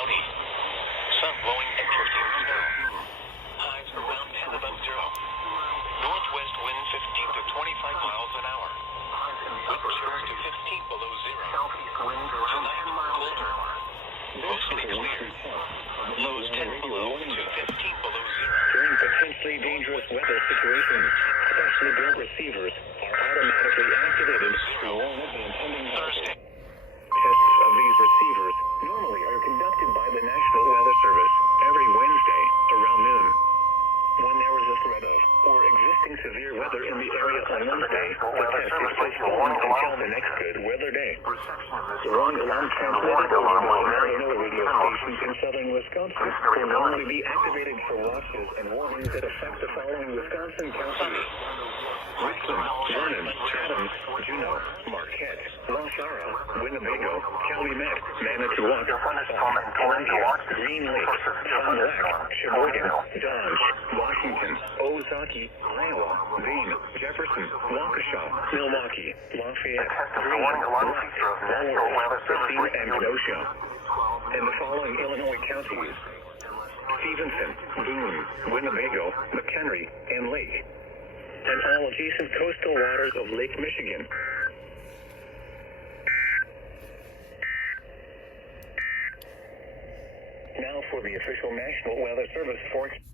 cloudy. Sun blowing and drifting snow. Highs around 10 above zero. Northwest wind 15 to 25 miles an hour. Wind chill to 15 below zero. Tonight, colder. Mostly clear. Lows 10 below to 15 below zero. During potentially dangerous weather situations, specially built receivers are automatically activated to warn of the impending Thursday. Tests of these receivers normally are conducted by the National Weather Service every Wednesday around noon. When there is a threat of or existing severe weather in the area on Wednesday, the test is postponed until the next good weather day. The wrong alarm transmitted over the radio stations in southern Wisconsin will normally be activated for watches and warnings that affect the following Wisconsin counties: Richland, Vernon, Chatham, Juneau, Marquette, LaSara, Winnebago, Calumet, Manitowoc, Columbia, Green Lake, Fond du Lac, Sheboygan, Dodge, Washington, Ozaukee, Iowa, Vane, Jefferson, Waukesha, Milwaukee, Lafayette, Greene, Rock, Walworth, Racine, and Kenosha. And the following Illinois counties: Stevenson, Boone, Winnebago, McHenry, and Lake, and all adjacent coastal waters of Lake Michigan. Now for the official National Weather Service forecast.